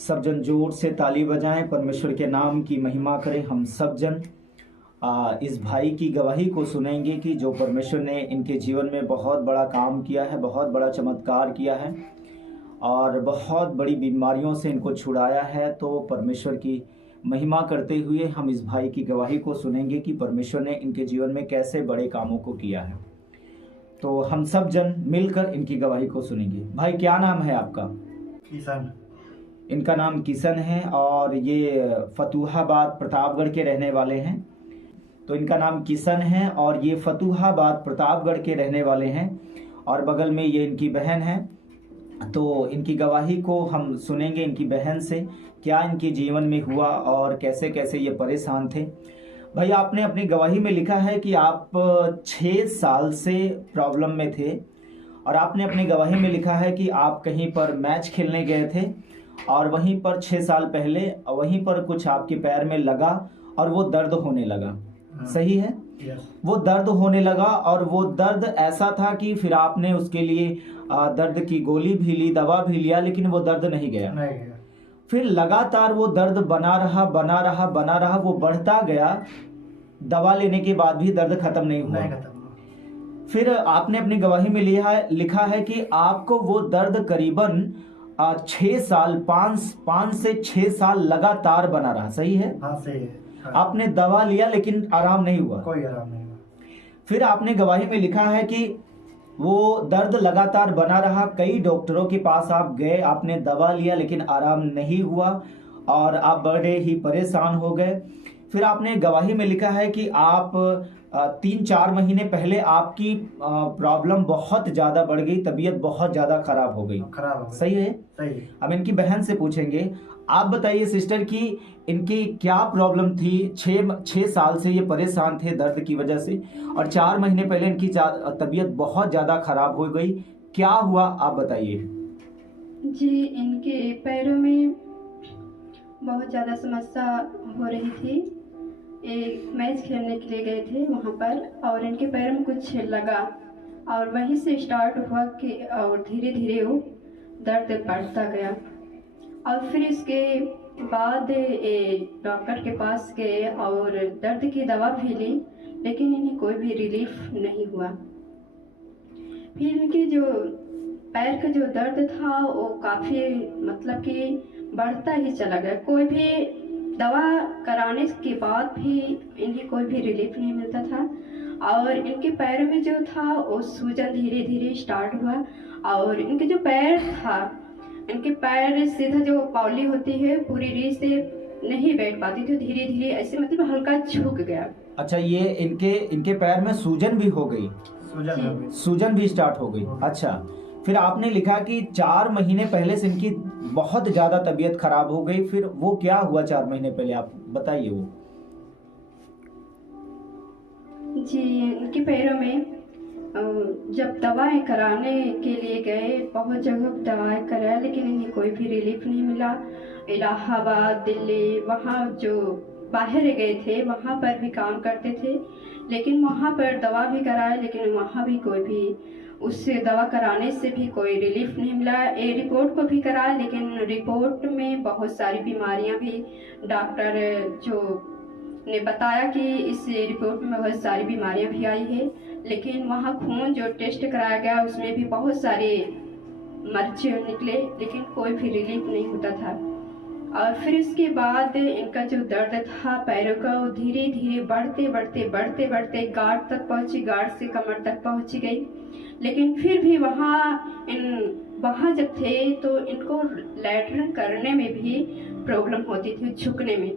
सब जन जोर से ताली बजाएं, परमेश्वर के नाम की महिमा करें। हम सब जन इस भाई की गवाही को सुनेंगे कि जो परमेश्वर ने इनके जीवन में बहुत बड़ा काम किया है, बहुत बड़ा चमत्कार किया है और बहुत बड़ी बीमारियों से इनको छुड़ाया है। तो परमेश्वर की महिमा करते हुए हम इस भाई की गवाही को सुनेंगे कि परमेश्वर ने इनके जीवन में कैसे बड़े कामों को किया है। तो हम सब जन मिलकर इनकी गवाही को सुनेंगे। भाई, क्या नाम है आपका? किशन। इनका नाम किशन है और ये फतुहाबाद प्रतापगढ़ के रहने वाले हैं। तो इनका नाम किशन है और ये फतुहाबाद प्रतापगढ़ के रहने वाले हैं और बगल में ये इनकी बहन है। तो इनकी गवाही को हम सुनेंगे इनकी बहन से, क्या इनके जीवन में हुआ और कैसे कैसे ये परेशान थे। भाई, आपने अपनी गवाही में लिखा है कि आप 6 साल से प्रॉब्लम में थे और आपने अपनी गवाही में लिखा है कि आप कहीं पर मैच खेलने गए थे और वहीं पर 6 साल पहले वहीं पर कुछ आपके पैर में लगा और वो दर्द होने लगा। सही है? वो दर्द होने लगा और वो दर्द ऐसा था कि फिर आपने उसके लिए दर्द की गोली भी ली, दवा भी लिया, लेकिन वो दर्द नहीं गया। फिर लगातार वो दर्द बना रहा, वो बढ़ता गया। दवा लेने के बाद भी दर्द खत्म नहीं हुआ। फिर आपने अपनी गवाही में लिखा है कि आपको वो दर्द करीबन 6 साल 5 से 6 साल लगातार बना रहा। सही है? हाँ, सही है। हाँ। आपने दवा लिया लेकिन आराम नहीं हुआ। कोई आराम नहीं हुआ। फिर आपने गवाही में लिखा है कि वो दर्द लगातार बना रहा, कई डॉक्टरों के पास आप गए, आपने दवा लिया लेकिन आराम नहीं हुआ और आप बड़े ही परेशान हो गए। फिर आपने गवाही में लिखा है कि आप 3-4 महीने पहले आपकी प्रॉब्लम बहुत ज़्यादा बढ़ गई, तबीयत बहुत ज़्यादा खराब हो गई। सही है? सही। अब इनकी बहन से पूछेंगे। आप बताइए सिस्टर कि इनकी क्या प्रॉब्लम थी? 6 साल से ये परेशान थे दर्द की वजह से और 4 महीने पहले इनकी तबीयत बहुत ज़्यादा खराब हो गई। क्या हुआ, आप बताइए। जी, इनके पैरों में बहुत ज़्यादा समस्या हो रही थी। एक मैच खेलने के लिए गए थे वहाँ पर और इनके पैरों में कुछ लगा और वहीं से स्टार्ट हुआ कि और धीरे धीरे वो दर्द बढ़ता गया और फिर इसके बाद डॉक्टर के पास गए और दर्द की दवा भी ली, लेकिन इन्हें कोई भी रिलीफ नहीं हुआ। फिर इनके जो पैर का जो दर्द था वो काफ़ी मतलब कि बढ़ता ही चला गया। कोई भी दवा कराने के बाद भी इन्हें कोई भी रिलीफ नहीं मिलता था और इनके पैर में जो था वो सूजन धीरे धीरे स्टार्ट हुआ और इनके जो पैर था, इनके पैर सीधा जो पौली होती है पूरी रीढ़ से नहीं बैठ पाती थी, धीरे धीरे ऐसे मतलब हल्का झुक गया। अच्छा, ये इनके पैर में सूजन भी हो गई? सूजन भी स्टार्ट हो गई। अच्छा, फिर आपने लिखा कि 4 महीने पहले से इनकी बहुत ज्यादा तबीयत खराब हो गई। फिर वो क्या हुआ 4 महीने पहले, आप बताइए वो। जी, इनके पैरों में जब दवाएं कराने के लिए गए, बहुत जगह दवाएं कराया लेकिन इन्हें कोई भी रिलीफ नहीं मिला। इलाहाबाद, दिल्ली, वहाँ जो बाहर गए थे वहाँ पर भी काम करते थे, लेकिन वहाँ पर दवा भी कराए लेकिन वहाँ भी कोई भी उससे दवा कराने से भी कोई रिलीफ नहीं मिला। ए रिपोर्ट को भी कराया लेकिन रिपोर्ट में बहुत सारी बीमारियां भी डॉक्टर जो ने बताया कि इस रिपोर्ट में बहुत सारी बीमारियां भी आई है, लेकिन वहाँ खून जो टेस्ट कराया गया उसमें भी बहुत सारे मर्ज निकले लेकिन कोई भी रिलीफ नहीं होता था। और फिर इसके बाद इनका जो दर्द था पैरों का वो धीरे धीरे बढ़ते गार्ड तक पहुंची, गार्ड से कमर तक पहुंची गई। लेकिन फिर भी वहाँ जब थे तो इनको लैट्रिन करने में भी प्रॉब्लम होती थी, झुकने में।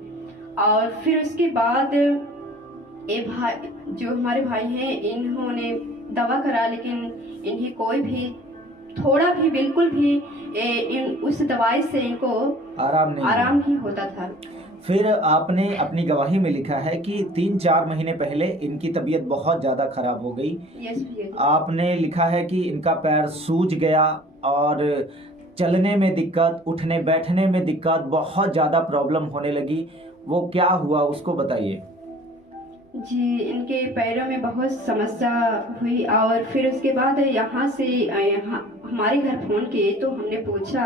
और फिर उसके बाद ये भाई जो हमारे भाई हैं इन्होंने दवा करा लेकिन इन्हें कोई भी थोड़ा भी बिल्कुल भी उस दवाई से इनको आराम नहीं होता था। फिर आपने अपनी गवाही में लिखा है कि 3-4 महीने पहले इनकी तबीयत बहुत ज़्यादा खराब हो गई। यस। आपने लिखा है कि इनका पैर सूज गया और चलने में दिक्कत, उठने बैठने में दिक्कत, बहुत ज़्यादा प्रॉब्लम होने लगी। वो क्या हुआ उसको बताइए। जी, इनके पैरों में बहुत समस्या हुई और फिर उसके बाद यहाँ से हमारे घर फ़ोन किए तो हमने पूछा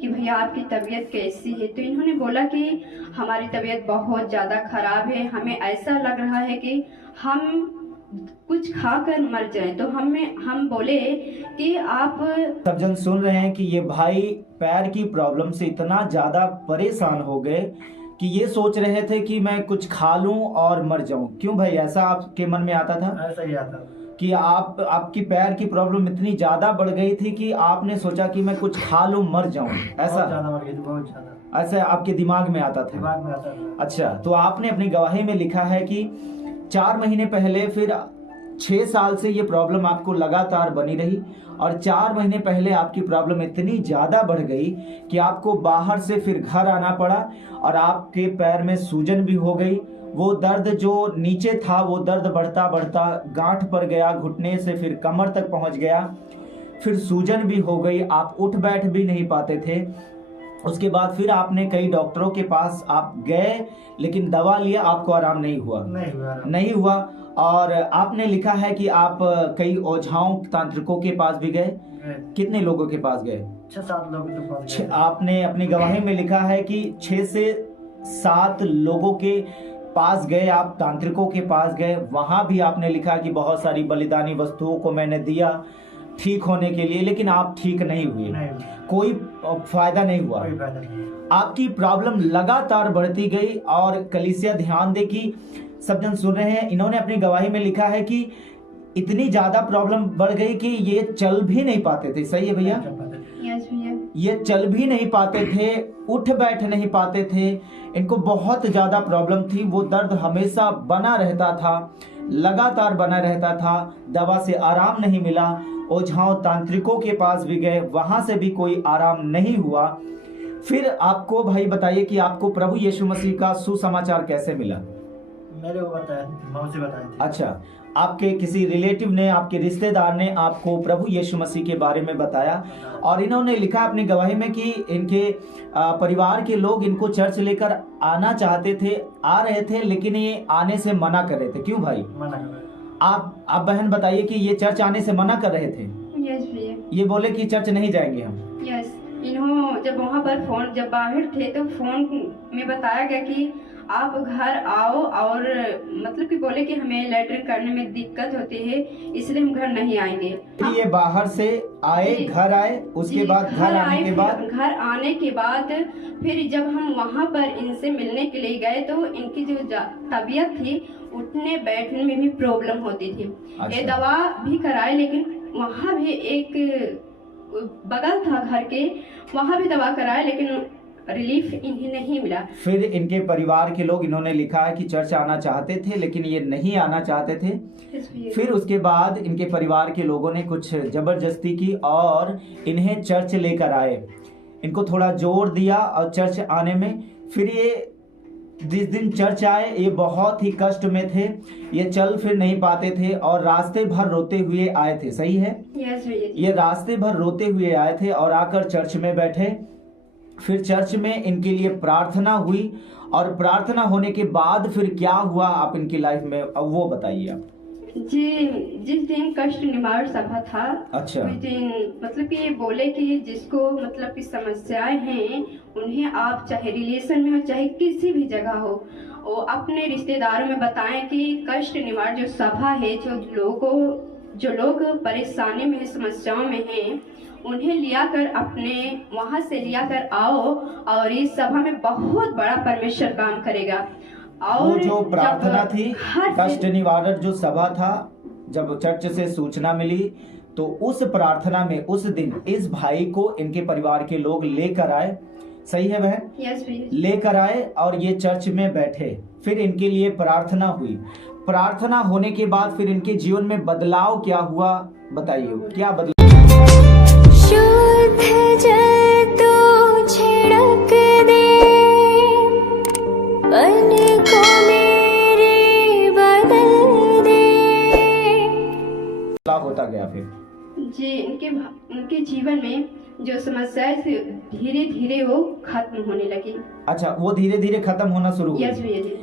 कि भैया आपकी तबीयत कैसी है, तो इन्होंने बोला कि हमारी तबीयत बहुत ज़्यादा ख़राब है, हमें ऐसा लग रहा है कि हम कुछ खाकर मर जाएं। तो हम बोले कि आप सब जन सुन रहे हैं कि ये भाई पैर की प्रॉब्लम से इतना ज़्यादा परेशान हो गए कि ये सोच रहे थे कि मैं कुछ खा लूं और मर जाऊं। क्यों भाई, ऐसा आपके मन में आता था ऐसा ही आता। कि आपकी पैर की प्रॉब्लम इतनी ज़्यादा बढ़ गई थी कि आपने सोचा कि मैं कुछ खा लूं मर जाऊं? ऐसा ज़्यादा बढ़ गई थी, बहुत ज़्यादा। ऐसा आपके दिमाग में आता था? दिमाग में आता था। अच्छा, तो आपने अपनी गवाही में लिखा है कि 4 महीने पहले, फिर 6 साल से ये प्रॉब्लम आपको लगातार बनी रही और 4 महीने पहले आपकी प्रॉब्लम इतनी ज़्यादा बढ़ गई कि आपको बाहर से फिर घर आना पड़ा और आपके पैर में सूजन भी हो गई। वो दर्द जो नीचे था वो दर्द बढ़ता बढ़ता गांठ पर गया, घुटने से फिर कमर तक पहुंच गया, फिर सूजन भी हो गई, आप उठ बैठ भी नहीं पाते थे। उसके बाद फिर आपने कई डॉक्टरों के पास आप गए, लेकिन दवा लिया, आपको आराम नहीं हुआ। नहीं हुआ। और आपने लिखा है कि आप कई ओझाओं तांत्रिकों के पास भी गए। कितने लोगों के पास गए? 6-7 लोगों के पास गए। आपने अपनी गवाही में लिखा है कि 6 से 7 लोगों के पास गए, आप तांत्रिकों के पास गए। वहां भी आपने लिखा कि बहुत सारी बलिदानी वस्तुओं को मैंने दिया ठीक होने के लिए, लेकिन आप ठीक नहीं हुए। कोई फायदा नहीं हुआ। आपकी प्रॉब्लम लगातार बढ़ती गई और कलीसिया ध्यान दे कि सब जन सुन रहे हैं, इन्होंने अपनी गवाही में लिखा है कि इतनी ज्यादा प्रॉब्लम बढ़ गई कि ये चल भी नहीं पाते थे। सही है भैया? यस भैया। ये चल भी नहीं पाते थे, उठ बैठ नहीं पाते थे, इनको बहुत ज्यादा प्रॉब्लम थी। वो दर्द हमेशा बना रहता था, लगातार बना रहता था, दवा से आराम नहीं मिला। ओझाओं तांत्रिकों के पास भी गए, वहां से भी कोई आराम नहीं हुआ। फिर आपको भाई बताइए कि आपको प्रभु यीशु मसीह का सुसमाचार कैसे मिला? मेरे को बताया थी, मौसी बताई थी। अच्छा, आपके किसी रिलेटिव ने, आपके रिश्तेदार ने आपको प्रभु यीशु मसीह के बारे में बताया और इन्होंने लिखा अपनी गवाही में कि इनके परिवार के लोग इनको चर्च लेकर आना चाहते थे, आ रहे थे, लेकिन ये आने से मना कर रहे थे। क्यों भाई? मना कर रहे थे। आप बहन बताइए कि ये चर्च आने से मना कर रहे थे। यस भैया। ये बोले कि चर्च नहीं जाएंगे हम। यस, इन्हों जब वहाँ पर फोन, जब बाहर थे तो फोन में बताया गया कि आप घर आओ, और मतलब कि बोले कि हमें लेटरिन करने में दिक्कत होती है, इसलिए हम घर नहीं आएंगे। ये बाहर से आए, घर आए, उसके बाद घर आने के बाद, घर आने के बाद फिर जब हम वहाँ पर इनसे मिलने के लिए गए तो इनकी जो तबीयत थी, उठने बैठने में भी प्रॉब्लम होती थी। अच्छा। ये दवा भी कराए, लेकिन वहाँ भी एक बगल था घर के, वहाँ भी दवा कराए, लेकिन रिलीफ इन्हें नहीं मिला। फिर इनके परिवार के लोग, इन्होंने लिखा है कि चर्च आना चाहते थे लेकिन ये नहीं आना चाहते थे। फिर उसके बाद इनके परिवार के लोगों ने कुछ जबरदस्ती की और इन्हें चर्च लेकर आए, इनको थोड़ा जोर दिया और चर्च आने में। फिर ये जिस दिन चर्च आए, ये बहुत ही कष्ट में थे, ये चल फिर नहीं पाते थे और रास्ते भर रोते हुए आए थे। सही है? यस। ये रास्ते भर रोते हुए आए थे और आकर चर्च में बैठे। फिर चर्च में इनके लिए प्रार्थना हुई और प्रार्थना होने के बाद फिर क्या हुआ आप इनकी लाइफ में, अब वो बताइए आप। जी, जिस दिन कष्ट निवारण सभा था, अच्छा, उस दिन मतलब कि ये बोले कि जिसको मतलब कि समस्याएं हैं, उन्हें आप चाहे रिलेशन में हो चाहे किसी भी जगह हो, वो अपने रिश्तेदारों में बताएं कि कष्ट निवारण जो सभा है, जो लोग परेशानी में, समस्याओं में हैं, उन्हें लिया कर अपने वहाँ से लिया कर आओ और इस सभा में बहुत बड़ा परमेश्वर काम करेगा। और वो जो प्रार्थना थी, कष्ट निवारण जो सभा था, जब चर्च से सूचना मिली तो उस प्रार्थना में उस दिन इस भाई को इनके परिवार के लोग लेकर आए। सही है बहन? यस। लेकर आए और ये चर्च में बैठे, फिर इनके लिए प्रार्थना हुई। प्रार्थना होने के बाद फिर इनके जीवन में बदलाव क्या हुआ, बताइए क्या बदलाव? शुद्ध जल तू छिड़क दे, मन को मेरे बदल दे। क्या होता गया फिर? जी, इनके जीवन में जो समस्याएं थी, धीरे धीरे वो खत्म होने लगी। अच्छा, वो धीरे धीरे खत्म होना शुरू हुई। यस भैया जी।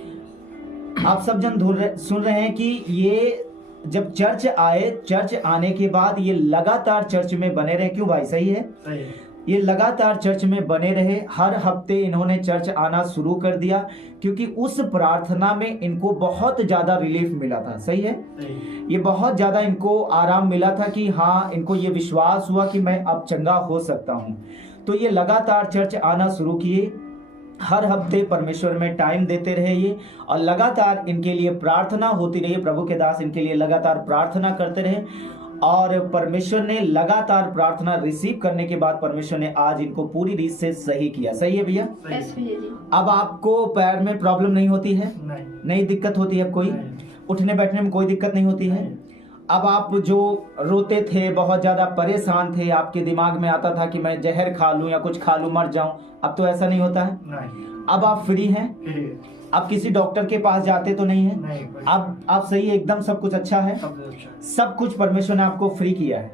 आप सब जन सुन रहे हैं कि ये जब चर्च आए, चर्च आने के बाद ये लगातार चर्च में बने रहे। क्यों भाई, सही है? सही है। ये लगातार चर्च में बने रहे, हर हफ्ते इन्होंने चर्च आना शुरू कर दिया क्योंकि उस प्रार्थना में इनको बहुत ज्यादा रिलीफ मिला था। सही है? सही। ये बहुत ज्यादा इनको आराम मिला था कि हाँ, इनको ये विश्वास हुआ कि मैं अब चंगा हो सकता हूँ। तो ये लगातार चर्च आना शुरू किए, हर हफ्ते परमेश्वर में टाइम देते रहे ये, और लगातार इनके लिए प्रार्थना होती रही। प्रभु के दास इनके लिए लगातार प्रार्थना करते रहे और परमेश्वर ने लगातार प्रार्थना रिसीव करने के बाद परमेश्वर ने आज इनको पूरी रीत से सही किया। सही है भैया? यस भैया जी। अब आपको पैर में प्रॉब्लम नहीं होती है? नहीं दिक्कत होती है? कोई उठने बैठने में कोई दिक्कत नहीं होती है? अब आप जो रोते थे, बहुत ज्यादा परेशान थे, आपके दिमाग में आता था कि मैं जहर खा लूं या कुछ खा लूं मर जाऊं, अब तो ऐसा नहीं होता है? नहीं। अब आप फ्री हैं? अब किसी डॉक्टर के पास जाते तो नहीं है? नहीं। अब आप सही है, एकदम सब कुछ अच्छा है? सब कुछ परमेश्वर ने आपको फ्री किया है।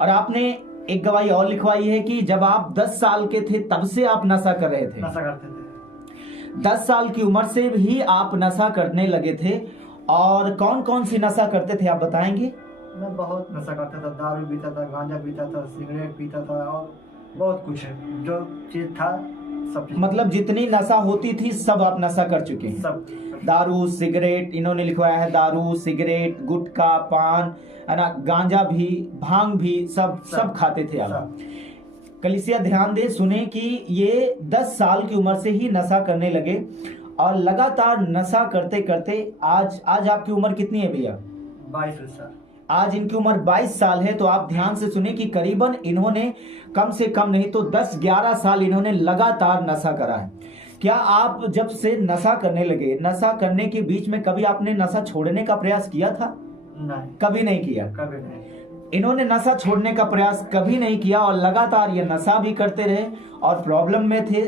और आपने एक गवाही और लिखवाई है कि जब आप 10 साल के थे तब से आप नशा कर रहे थे। नशा करते थे। 10 साल की उम्र से भी आप नशा करने लगे थे। और कौन कौन सी नशा करते थे आप बताएंगे? मैं बहुत नशा करता था, दारू पीता था, गांजा पीता था, सिगरेट पीता था और बहुत कुछ है जो चीज था सब चीज। मतलब जितनी नशा होती थी सब आप नशा कर चुके हैं? सब। दारू, सिगरेट, इन्होंने लिखवाया है दारू, सिगरेट, गुटखा, पान, है ना, गांजा भी, भांग भी, सब खाते थे आप। कलीसिया ध्यान दे, सुने कि ये 10 साल की उम्र से ही नशा करने लगे और लगातार नशा करते करते आज आपकी उम्र कितनी है भैया? 22 साल। आज इनकी उम्र 22 साल है। तो आप ध्यान से सुने कि करीबन इन्होंने कम से कम नहीं तो 10-11 साल इन्होंने लगातार नशा करा है। क्या आप जब से नशा करने लगे, नशा करने के बीच में कभी आपने नशा छोड़ने का प्रयास किया था? नहीं, कभी नहीं किया। कभी नहीं। इन्होंने नशा छोड़ने का प्रयास कभी नहीं किया और लगातार ये नशा भी करते रहे और प्रॉब्लम में थे।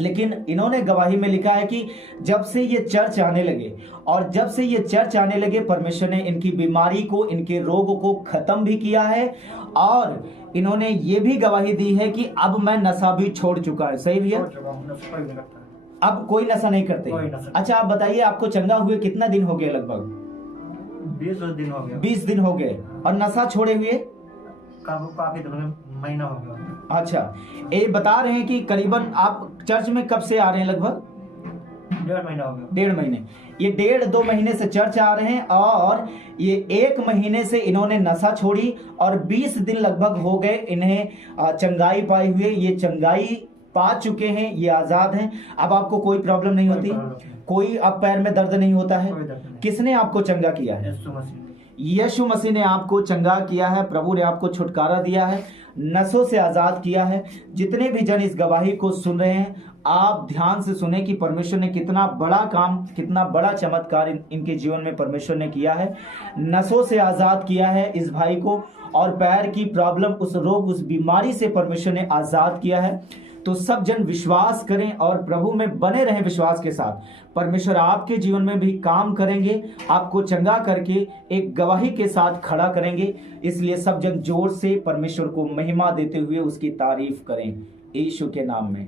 लेकिन इन्होंने गवाही में लिखा है कि जब से ये चर्च आने लगे और जब से ये चर्च आने लगे परमेश्वर ने इनकी बीमारी को, इनके रोग को खत्म भी किया है। और इन्होंने ये भी गवाही दी है कि अब मैं नशा भी छोड़ चुका है। सही भैया? अब कोई नशा नहीं करते? अच्छा, आप बताइए, आपको चंगा हुए कितना दिन हो गए? लगभग 20 दिन हो गया। 20 दिन हो गए। और नशा छोड़े हुए काफी दिनों में, महीना हो गया। अच्छा, ये बता रहे हैं कि करीबन आप चर्च में कब से आ रहे हैं? लगभग 1.5 महीना हो गया। 1.5 महीने। ये 1.5-2 महीने से चर्च आ रहे हैं और ये 1 महीने से इन्होंने नशा छोड़ी और 20 दिन लगभग हो गए इन्हें चंगाई पाए हुए। ये चंगाई पा चुके हैं, ये आजाद हैं। अब आपको कोई प्रॉब्लम नहीं होती? कोई अब पैर में दर्द नहीं होता है? किसने आपको चंगा किया है? यीशु मसीह ने आपको चंगा किया है। प्रभु ने आपको छुटकारा दिया है, नशों से आजाद किया है। जितने भी जन इस गवाही को सुन रहे हैं, आप ध्यान से सुने कि परमेश्वर ने कितना बड़ा काम, कितना बड़ा चमत्कार इनके जीवन में परमेश्वर ने किया है। नशों से आजाद किया है इस भाई को और पैर की प्रॉब्लम, उस रोग, उस बीमारी से परमेश्वर ने आजाद किया है। तो सब जन विश्वास करें और प्रभु में बने रहें विश्वास के साथ। परमेश्वर आपके जीवन में भी काम करेंगे, आपको चंगा करके एक गवाही के साथ खड़ा करेंगे। इसलिए सब जन जोर से परमेश्वर को महिमा देते हुए उसकी तारीफ करें यीशु के नाम में।